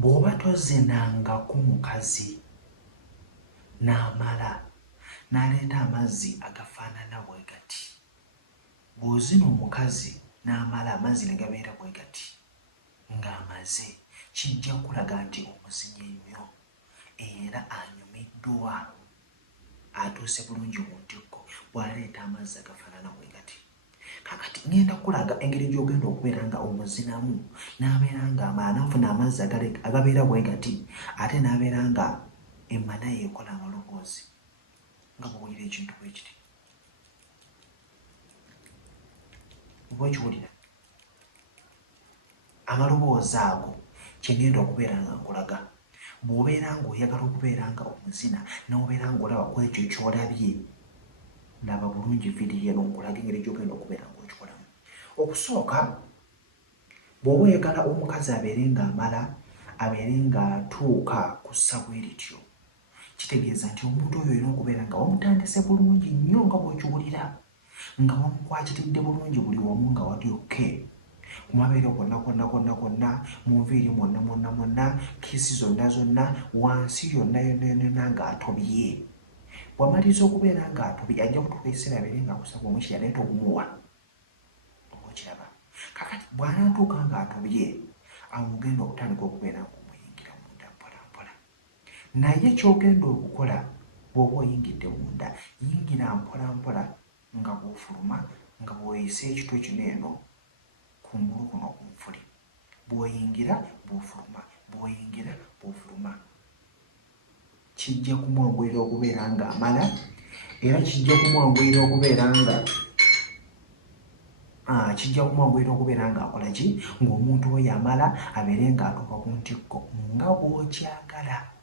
bw'oba tozenangako mukazi n'amala n'aleeta amazzi agafaanana bwe gati, bw'ozina omukazi n'amala amazzi ne gabeera bwe gati ng'amaze, kijja kulaga nti omuzinyi nnyo era anyumiddwa, atuuse bulungi mu ntikko bw'aleeta amazzi agafaanana bwe gati. Kakati ngenda kulaga engeri gy'ogenda okubeera nga omuzinamu n'abeera ng'amala n'afuna amazzi agabeera bwe gati ate n'abeera nga emmana yeekola amaloboozi nga bw'owulira ekintu bwe kiti. Oba okiwulira? Amaloboozi ago kye ngenda okubeera nga nkulaga. Bw'obeera ng'oyagala okubeera nga omuzina n'obeera ng'olaba ku ekyo ky'olabye, laba bulungi vidiyo eno nkulaga engeri gy'ogenda okubeera ng'okikolamu. Okusooka, bw'oba oyagala omukazi abeere ng'amala, abeere ng'atuuka ku ssa bwe lityo, kitegeeza nti omuntu oyo olina okubeera nga wamutandise bulungi nnyo nga bw'okiwulira, nga wamukwatiridde bulungi buli wamu nga wali okke, ku mabeere konna, mu nviiri mwonna, kiisi zonna, wansi yonna ng'atobye. Bw'amaliriza okubeera ng'atobye ajja kutuuka ekiseera abeere ng'akusaba omukira naye togumuwa. Oba okiraba? Kakati bw'anaatuuka ng'atobye, awo ogenda okutandika okubeera ng'omuyingira munda mpola. Naye ky'ogenda okukola bw'oba oyingidde munda, yingira mpola nga bw'ofuluma, nga bw'oyisa ekitwe kino eno kungulu kuno ku nfuli. Bw'oyingira bw'ofuluma. Kijja kumwanguyira okubeera ng'amala era kijja kumwanguyira okubeera ng'akola ki? Ng'omuntu oyo amala abeere ng'atuuka ku ntikko nga bw'okyagala.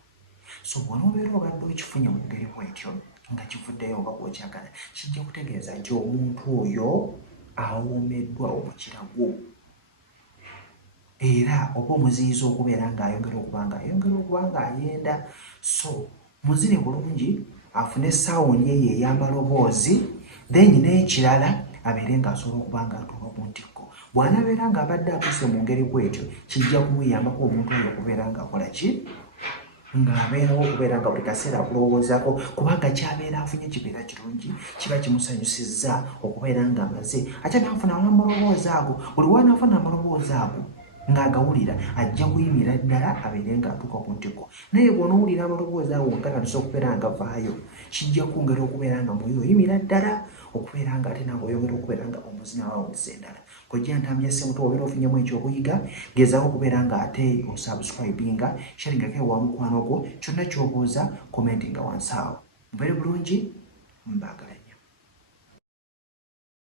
So bw'onoobeera obadde okifunye mu ngeri bw'etyo nga kivuddeyo nga bw'okyagala, kijja kutegeeza nti omuntu oyo awoomeddwa omukira gwo, era oba omuziyiza okubeera ng'ayongera okuba ng'ayenda. So muzine bulungi, afune sawundi eyo ey'amaloboozi, then n'ekirala abeere ng'asobola okuba ng'atuuka ku ntikko. Bw'anaabeera ng'abadde atuuse mu ngeri bw'etyo, kijja kumuyambako omuntu oyo okubeera ng'akola ki? Ng'abeerawo okubeera nga buli kaseera akulowoozaako, kubanga ky'abeera afunye kibeera kirungi, kiba kimusanyusizza okubeera ng'amaze ate n'afuna amaloboozi ago. Buli w'anaafuna amaloboozi ago ng'agawulira, ajja kuyimira ddala abeere ng'atuuka ku ntikko. Naye bw'onoowulira amaloboozi ago nga gatandise okubeera nga gavaayo, kijja kwongera okubeera nga muyo oyimira ddala okubeera nga ate naawe oyongera okubeera nga omuzina waawuliza endala. Kojja ntambya ssemuto obeera ofunyemu ekyokuyiga, gezaako okubeera ng'ate osubscribinga, sharingako ewa mukwano gwo, kyonna ky'obuuza commentinga wansi awo. Mubeere bulungi, mbaagala.